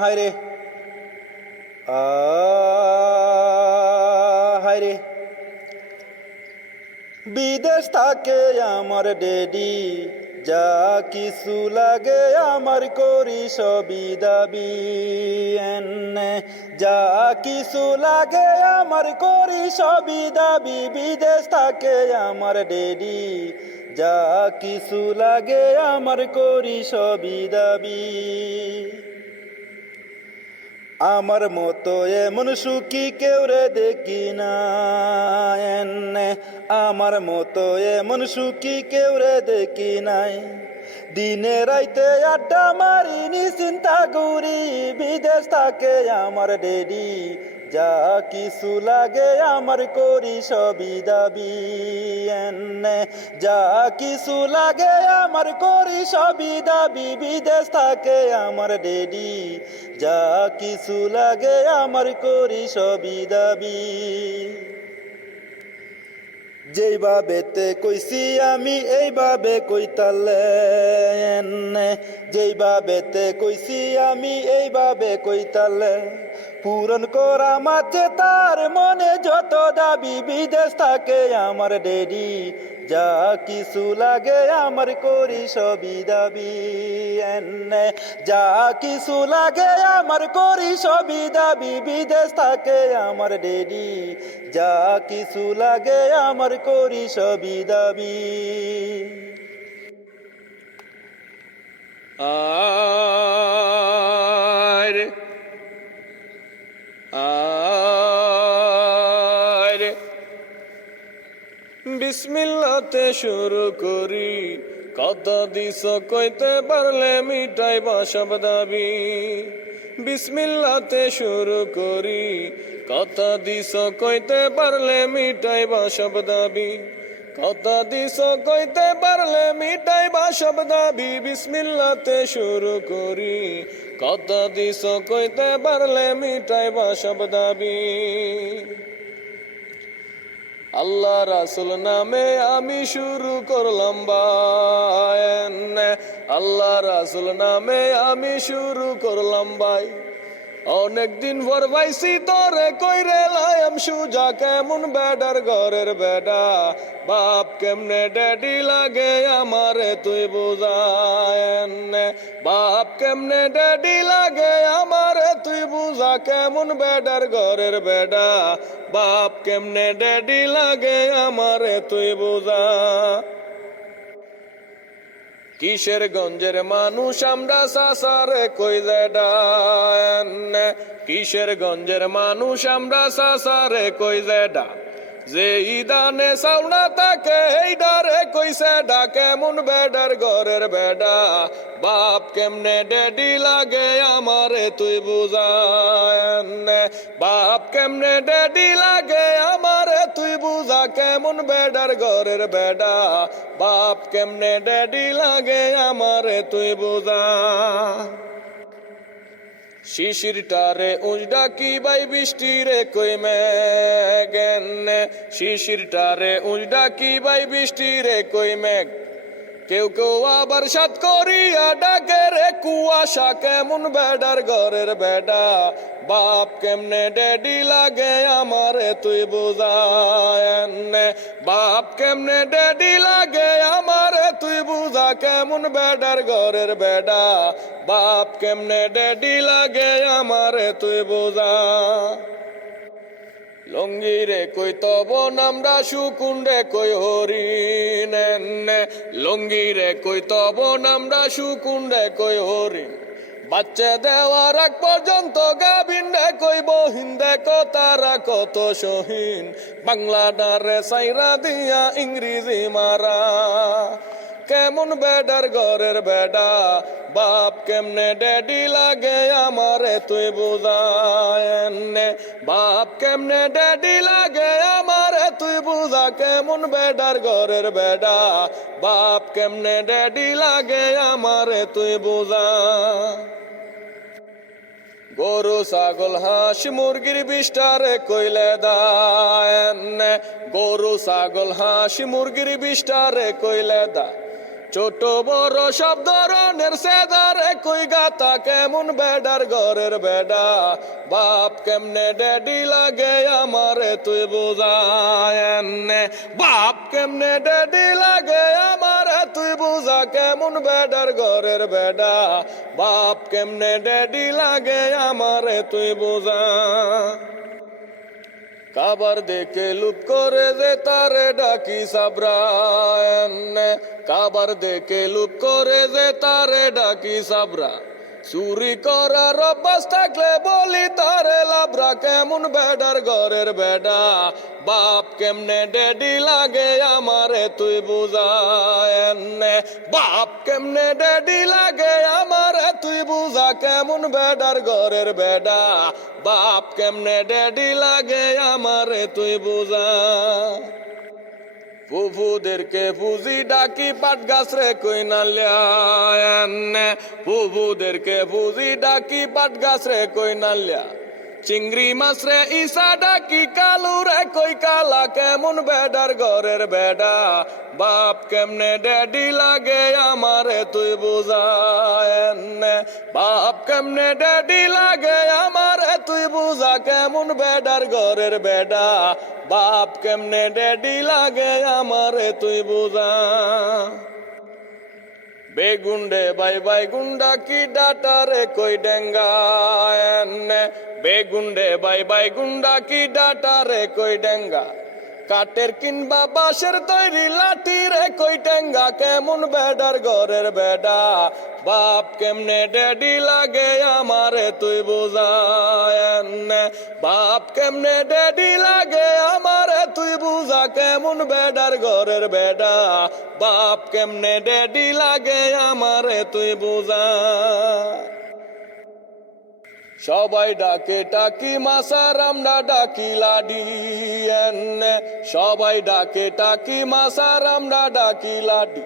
হায়রে হায়রে বিদেশ থাকে আমার ডেডি, যা কিছু লাগে আমার করি সবই দাবি। এনে যা কিছু লাগে আমার করি সবই দাবি। বিদেশ থাকে আমার ডেডি, যা কিছু লাগে আমার করি সবই দাবি। আমার মতো এমন সুখী কেউ রে দেখি না, এনে আমার মতো এমন সুখী কেউ রে দেখি নাই। দিনে রাইতে আড্ডা মারি চিন্তা করি, বিদেশ থাকে আমার ডেডি, যা কিছু লাগে আমার করি সবই দাবি। এনে যা কিছু লাগে আমার করি সবই দাবি। বিদেশ থাকে আমার ডেডি, যা কিছু লাগে আমার করি সবই দাবি। যেইভাবেতে কইছি আমি এইভাবে কইতালে, যেইভাবেতে কইছি আমি এইভাবে কইতালে, পূরণ করা মাঝে তার মনে যত দাবি। বিদেশ থাকে আমার ডেডি, যা কিছু লাগে আমার করি সবই দাবি। এনে যা কিছু লাগে আমার করি সবই দাবি। বিদেশ থাকে আমার ডেডি, যা কিছু লাগে আমার করি সবই দাবি। আরে আরে বিসমিল্লাতে শুরু করি, কথা দিছ কইতে পারলে মিটাইবা সব দাবি। বিসমিল্লাতে শুরু করি, কথা দিছ কইতে পারলে মিটাইবা সব দাবি। কথা দিছ কইতে পারলে মিটাইবা সব দাবি। বিসমিল্লাতে শুরু করি, কথা দিছ কইতে পারলে মিটাইবা সব দাবি। আল্লাহ রাসূল নামে আমি শুরু করলাম বায়ান, আল্লাহ রাসূল নামে আমি শুরু করলাম ভাই। অনেকদিন পর পাইছি তোরে কইরে লায়াম সুজা, কেমন বেডার ঘরের বেডা, বাপ কেমনে ড্যাডি লাগে আমারে তুই বুঝায়েন। বাপ কেমনে ড্যাডি লাগে আমারে তুই বুঝা, কেমন বেডার ঘরের বেডা, বাপ কেমনে ড্যাডি লাগে আমারে তুই বুঝা। কিসের গঞ্জের মানুষ আমরা সাসারে কই জেডান, কিসের গঞ্জের মানুষ আমরা সাসারে কই জেডা। যে ইদানে সাউনা তাকে এই ডারে কইছে ডা, কেমন বেডার ঘরের বেডা, বাপ কেমনে ড্যাডি লাগে আমারে তুই বুঝায়েন। বাপ কেমনে ড্যাডি লাগে আমারে তুই বুঝা, কেমন বেডার ঘরের বেডা, বাপ কেমনে ড্যাডি লাগে আমারে তুই বুঝা। শিশিরটারে উজডা কি বাই বৃষ্টি রে কই মেঘেন, শিশিরটারে উজডা কি বাই বৃষ্টি রে কই মেঘ। কেউ কেউ আবার সাত করিয়া ডাকে রে কুয়াশা, কেমন বেডার ঘরের বেডা, বাপ কেমনে ড্যাডি লাগে আমারে তুই বুঝায়েন। বাপ কেমনে ড্যাডি লাগে আমারে তুই বুঝা, কেমন বেডার ঘরের বেডা, বাপ কেমনে ড্যাডি লাগে আমারে তুই বুঝা। লঙ্গিরে কই তব নামরা সুকুণ্ডে কই হরিণ, লঙ্গিরে কই তব নামরা সুকুণ্ডে কই হরিণ। বাচ্চা দেওয়ার আগ পর্যন্ত গাবিন রে কই বহিন, দেখো তারা কত সহিন, বাংলা ডারে সাইরা দিয়া ইংরেজি মারা। কেমন বেডার ঘরের বেডা, বাপ কেমনে ড্যাডি লাগে আমারে তুই বুঝায়েন। বাপ কেমনে ড্যাডি লাগে আমারে তুই বুঝা, কেমন বেডার ঘরের বেডা, বাপ কেমনে ড্যাডি লাগে আমারে তুই বুঝা। গরু ছাগল হাঁস মুরগির বিষ্টারে কইলে দায়েন, গরু ছাগল হাঁস মুরগির বিষ্টারে কইলে দা। ছোট বড় সব ধরনের সেদারে কই গাতা কেমন বেডার ঘরের বেডা বাপ কেমনে ড্যাডি লাগে আমারে তুই বুঝায়নে বাপ কেমনে ড্যাডি লাগে আমারে তুই বুঝা কেমন বেডার ঘরের বেডা বাপ কেমনে ড্যাডি লাগে আমারে তুই বুঝা কাবার দেখে লুপ করে যে তারে ডাকি সাবরান কাবার দেখে লুপ করে যে তারে ডাকি সাবরা চুরি করার অভ্যাস থাকলে বলি তারে লাভরা কেমন বেডার ঘরের বেডা বাপ কেমনে ড্যাডি লাগে আমারে তুই বুঝায়নে বাপ কেমনে ড্যাডি লাগে আমারে তুই বুঝা কেমন বেডার ঘরের বেডা বাপ কেমনে ড্যাডি লাগে আমারে তুই বুঝা ফুফুদেরকে ফুজি ডাকি পাট গাছ রে কই নালিয়া ফুফুদেরকে ফুজি ডাকি পাট গাছ রে কই নালিয়া চিংড়ি মাছ রে ইসা ডাকি কালু রে কই কালা কেমন বেডার ঘরের বেডা বাপ কেমনে ড্যাডি লাগে আমারে তুই বুঝায়নে বাপ কেমনে ড্যাডি লাগে আমারে তুই বুঝা কেমন বেডার ঘরের বেডা বাপ কেমনে ড্যাডি লাগে আমারে তুই বুঝা বেগুন্ডে বাই বাই গুন্ডা কি ডাটারে কই ডেঙ্গা বেগুন্ডে বাই বাই গুন্ডা কি ডাটারে কই ডেঙ্গা কাটের কিনবা বাঁশের তৈরি লাঠি রে কই টেঙ্গা কেমন বেডার ঘরের বেডা বাপ কেমনে ড্যাডি লাগে আমারে তুই বুঝায়নে বাপ কেমনে ড্যাডি লাগে আমারে তুই বুঝা কেমন বেডার ঘরের বেডা বাপ কেমনে ড্যাডি লাগে আমারে তুই বুঝা সবাই ডাকে টাকি মাসার আমরা ডাকি লাডি সবাই ডাকে টাকি মাসার আমরা ডাকি লাডি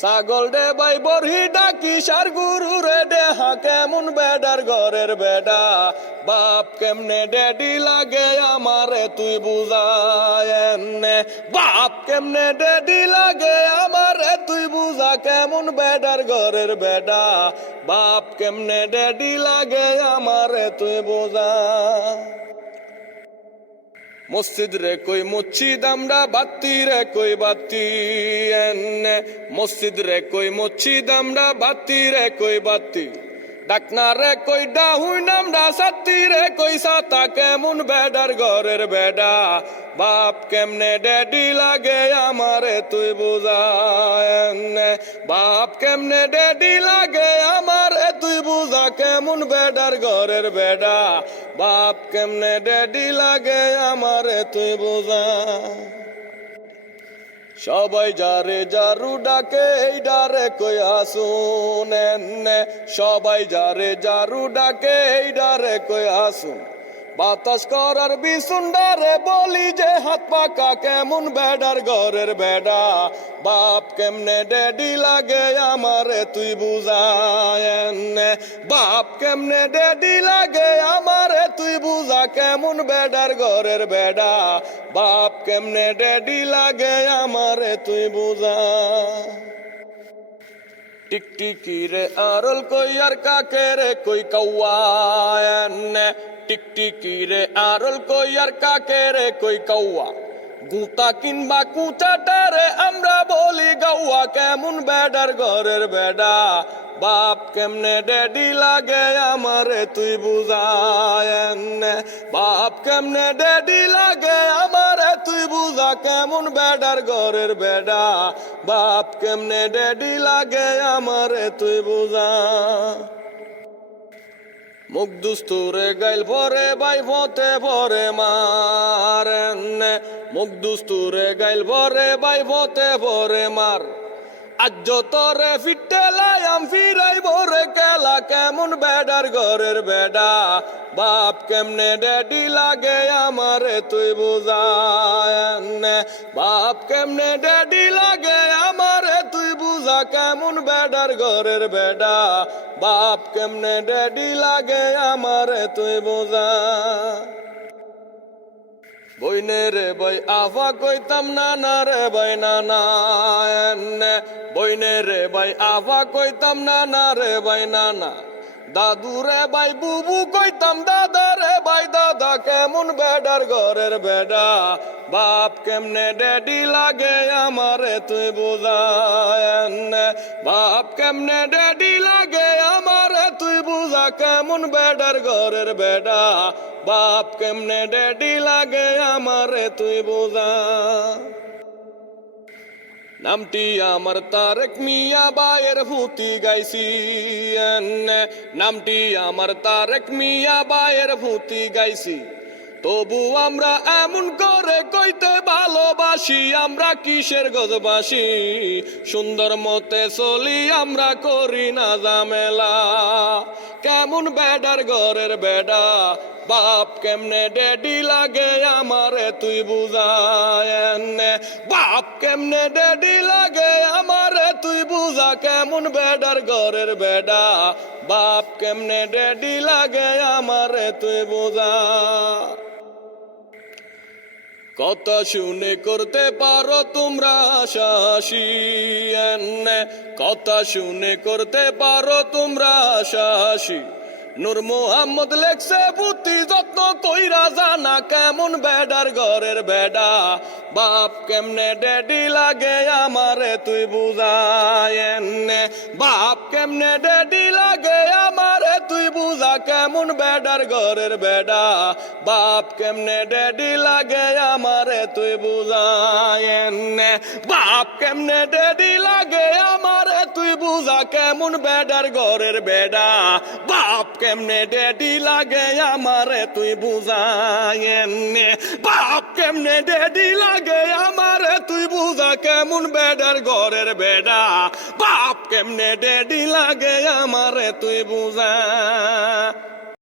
ছাগল রে বাই বরহি ডাকি সার গুরু রে দেহা কেমন বেডার ঘরের বেডা বাপ কেমনে ড্যাডি লাগে আমারে তুই বুঝায়নে বাপ কেমনে ড্যাডি লাগে আমারে তুই বুঝা কেমন বেডার ঘরের বেডা বাপ কেমনে ড্যাডি লাগে আমারে তুই বুঝা মসজিদ রে কই মসজিদ আমরা বাতি রে কই বাতি মসজিদ রে কই মসজিদ আমরা বাতি রে কই বাতি ডাকনা রে কই ডাহুই নামডা সাতি রে কই সাতা কেমন বেডার ঘরের বেডা বাপ কেমনে ড্যাডি লাগে আমারে তুই বুঝায়নে বাপ কেমনে ড্যাডি লাগে আমারে তুই বুঝা কেমন বেডার ঘরের বেডা বাপ কেমনে ড্যাডি লাগে আমারে তুই বুঝা সবাই যারে জারু ডাকে এই ডারে কই আসুন সবাই যারে জারু ডাকে এই ডারে কই আসুন বাতাস করার বিসুন্ডারে বলি যে হাত পাকা কেমন বেডার ঘরের বেডা বাপ কেমনে ড্যাডি লাগে আমারে তুই বুঝায়নে বাপ কেমনে ড্যাডি লাগে আমারে তুই বুঝা কেমন বেডার ঘরের বেডা বাপ কেমনে ড্যাডি লাগে আমারে তুই বুঝা টিকটিকি রে আরল কই আর কাকে রে কই কৌয়া টিকটিকি রে আরল কই আর কাকে রে কই কৌয়া গুতা কিনবা কুচাটারে আমরা বলি গাওয়া কেমন বেডার ঘরের বেডা বাপ কেমনে ড্যাডি লাগে আমারে তুই বুঝায়নে বাপ কেমনে ড্যাডি লাগে আমারে তুই বুঝা কেমন বেডার ঘরের বেডা বাপ কেমনে ড্যাডি লাগে আমারে তুই বুঝা মুখ দুস্তুরে গাইল ভরে বাই ভতে ভরে মারেনে মুখ দুস্তুরে গাইল ভরে বাই ভতে ভরে মার আজ তোরে ফিটে লায়াম ফিরাই ভরে কেলা কেমন বেডার ঘরের বেডা বাপ কেমনে ড্যাডি লাগে আমারে তুই বুঝায়নে বাপ কেমনে ড্যাডি লাগে আমারে তুই বুঝা কেমন বেডার ঘরের বেডা বাপ কেমনে ড্যাডি লাগে আমারে তুই বুঝা বইনে রে বই আফা কইতাম নানা রে ভাই নানা এন্নে বইনে রে ভাই আফা কইতাম নানা রে ভাই নানা দাদু রে ভাই বুবু কইতাম দাদা রে ভাই দাদা কেমন বেডার ঘরের বেডা বাপ কেমনে ড্যাডি লাগে আমারে তুই বুঝায় বাপ কেমনে ড্যাডি লাগে আমারে তুই বুঝা কেমন বেডার ঘরের বেডা বাপ কেমনে ড্যাডি লাগে আমারে তুই বুঝা নামটি আমার তারেক মিয়া বায়ের হুতি গাইছি নামটি আমার তারেক মিয়া বায়ের হুতি গাইছি তবু আমরা এমন করে কইতে ভালোবাসি আমরা কিসের গজবাসি সুন্দর মতে চলি আমরা করি না ঝামেলা কেমন বেডার ঘরের বেডা বাপ কেমনে ড্যাডি লাগে আমারে তুই বুঝায় বাপ কেমনে ড্যাডি লাগে আমারে তুই বুঝা কেমন বেডার ঘরের বেডা বাপ কেমনে ড্যাডি লাগে আমারে তুই বুঝা কথা শুনে করতে পারো তোমরা শাসি কথা শুনে করতে পারো তোমরা শাসি নূর মোহাম্মদ লেখছে বুদ্ধি যত্ন কইরা জানা কেমন বেডার ঘরের বেডা বাপ কেমনে ড্যাডি লাগে আমারে তুই বুঝায় বাপ কেমনে ড্যাডি লাগে আমারে তুই বুঝা কেমন বেডার ঘরের বেডা বাপ কেমনে ড্যাডি লাগে আমারে তুই বুঝায় বাপ কেমনে ড্যাডি লাগে আমারে তুই বুঝা কেমন বেডার ঘরের বেডা বাপ কেমনে ড্যাডি লাগে আমারে তুই বুঝায় বাপ কেমনে ড্যাডি লাগে আমারে তুই বুঝা কেমন বেডার ঘরের বেডা বাপ কেমনে ড্যাডি লাগে আমারে তুই বুঝা